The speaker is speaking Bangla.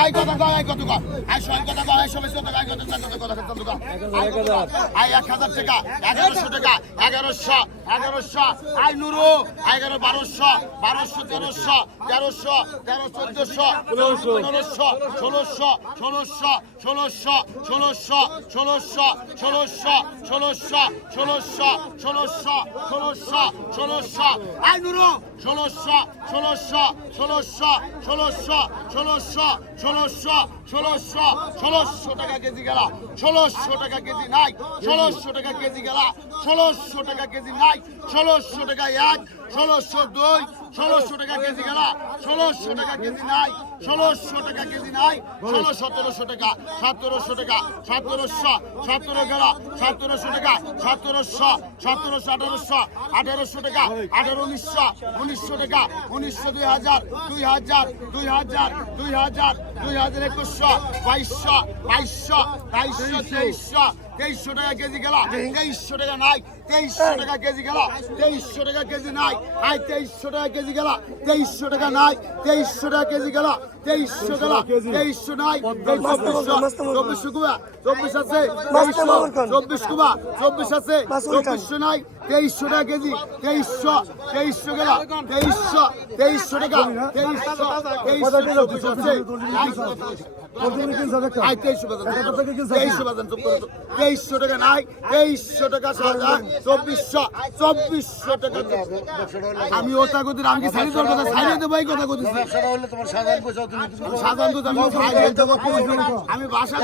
আই কথা কয় আই কত কয় আই সয় কথা কয় আই সবাই কথা আই কথা চার কথা কথা কথা কথা আই কত কয়? আই এক হাজার টাকা এগারোশো টাকা এগারোশো এগারোশো আই নুরু এগারো বারোশো বারোশো তেরোশো তেরোশো তেরো চোদ্দশো পনেরোশো ষোলোশো ষোলোশো ষোলোশো ষোলোশো ষোলোশো ষোলোশো ষোলোশো ষোলোশো ষোলোশো ষোলোশো ষোলোশো আই নুরু ষোলোশো ষোলোশো ষোলোশো ষোলোশো ষোলোশো ষোলোশো ষোলোশো ষোলোশো টাকা কেজি গেলা ষোলোশো টাকা কেজি নাই ষোলোশো টাকা কেজি গেলা ষোলোশো টাকা কেজি নাই, ষোলোশো টাকা এক, ষোলোশো দুই, ষোলোশো টাকা কেজি গেলা, ষোলোশো টাকা কেজি নাই, ষোলোশো টাকা কেজি নাই, ষোলো, সতেরোশো টাকা সতেরোশো টাকা, সতেরোশো, সতেরো গেলা, সতেরোশো টাকা, সতেরোশো সতেরোশো, আঠারোশো আঠারোশো টাকা, আঠারো, উনিশশো উনিশশো টাকা, উনিশশো, দুই হাজার দুই হাজার দুই হাজার দুই হাজার দুই হাজার একুশশো, বাইশশো বাইশশো বাইশশো, তেইশশো তেইশশো টাকা কেজি গেলা। তেইশশো টাকা নাই তেইশশো টাকা কেজি গেলা। তেইশশো টাকা কেজি নাই আই তেইশশো টাকা কেজি গেলা। তেইশশো টাকা নাই তেইশশো টাকা কেজি গেলা। তেইশশো গেলা তেইশশো নাই চব্বিশশো কুবা চব্বিশ আছে চব্বিশ কুবা চব্বিশ আছে চব্বিশশো নাই তেইশশো টাকা কেজি, তেইশশো তেইশশো গেলা, তেইশশো তেইশশো টাকা, তেইশশো তেইশশো টাকা নাই, তেইশশো টাকা চব্বিশশো চব্বিশশো টাকা আমি ওটা কথা আমি কি সাড়ে কথা সাড়ে দেবো, এই কথা কথা সাধারণ আমি বাসা